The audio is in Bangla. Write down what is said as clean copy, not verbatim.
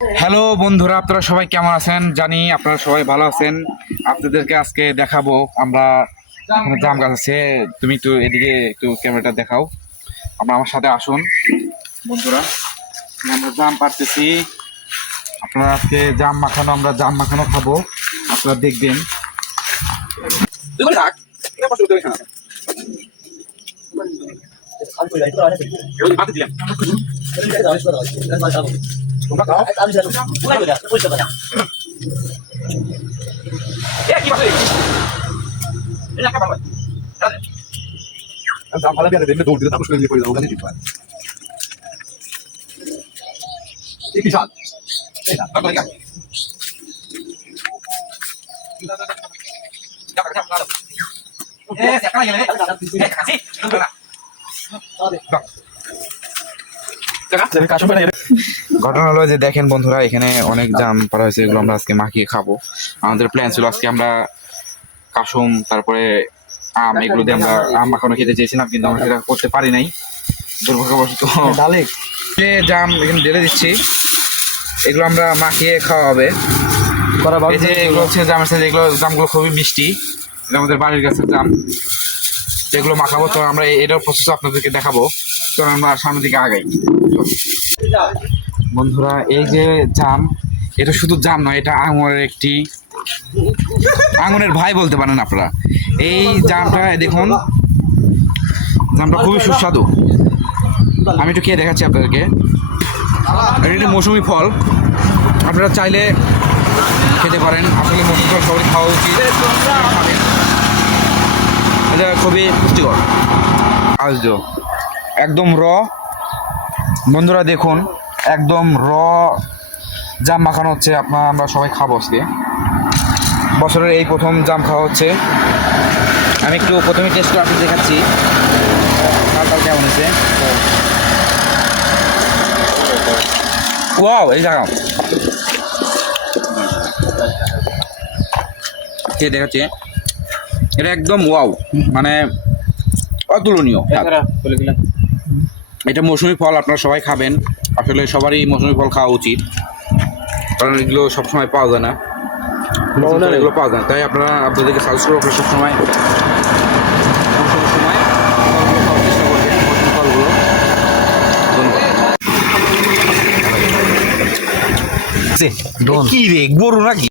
হ্যালো বন্ধুরা, আপনারা সবাই কেমন আছেন? জানি আপনারা সবাই ভালো আছেন। আপনাদেরকে আজকে দেখাবো আমরা এখানে জাম গাছ আছে। তুমি একটু এদিকে একটু ক্যামেরাটা দেখাও। আমার সাথে আসুন বন্ধুরা, আমরা জাম পাড়তেছি। আপনারা আজকে আমরা জাম মাখানো খাবো, আপনারা দেখবেন। ঘটনা হলো যে দেখেন বন্ধুরা, এখানে অনেক জাম পাড়া হয়েছে, এগুলো আমরা আজকে মাখিয়ে খাবো। আমাদের প্ল্যান ছিল আজকে আমরা কাসুম তারপরে আম এগুলো দিয়ে আমরা আম মাখানো খেতে চেয়েছিলাম, কিন্তু আমরা সেটা করতে পারি নাই দুর্ভাগ্যবশত। যে জাম এখানে ঢেলে দিচ্ছি, এগুলো আমরা মাখিয়ে খাওয়া হবে। এই যে এগুলো হচ্ছে জামের সাথে, এগুলো জামগুলো খুবই মিষ্টি, এটা আমাদের বাড়ির গাছের জাম, এগুলো মাখাবো। তো আমরা এটার প্রসেস আপনাদেরকে দেখাবো, তো আমরা সামনের দিকে আগাই। বন্ধুরা, এই যে জাম, এটা শুধু জাম নয়, এটা আঙুরের ভাই বলতে পারেন আপনারা। এই জামটা দেখুন, জামটা খুবই সুস্বাদু। আমি একটু খেয়ে দেখাচ্ছি আপনাদেরকে। এটা একটি মৌসুমি ফল, আপনারা চাইলে খেতে পারেন। আসলে মৌসুমি ফল সবাই খাওয়া উচিত, এটা খুবই পুষ্টিকর। আজ একদম বন্ধুরা দেখুন, একদম জাম মাখানো হচ্ছে। আমরা সবাই খাবো আজকে, বছরের এই প্রথম জাম খাওয়া হচ্ছে। আমি একটু প্রথমে টেস্ট করে আপনি দেখাচ্ছি ফলটাও কেমন হয়েছে। ওয়াও, এই জায়গা খেয়ে দেখাচ্ছি, এটা একদম ওয়াও, মানে অতুলনীয়। এটা মৌসুমি ফল, আপনারা সবাই খাবেন। আসলে সবারই মৌসুমি ফল খাওয়া উচিত, কারণ এগুলো সবসময় পাওয়া যায় না, এগুলো পাওয়া যায়। তাই আপনাদেরকে সাজেস্ট করবো আপনারা সবসময় ফলগুলো। ধন্যবাদ। কি রে, গরু নাকি?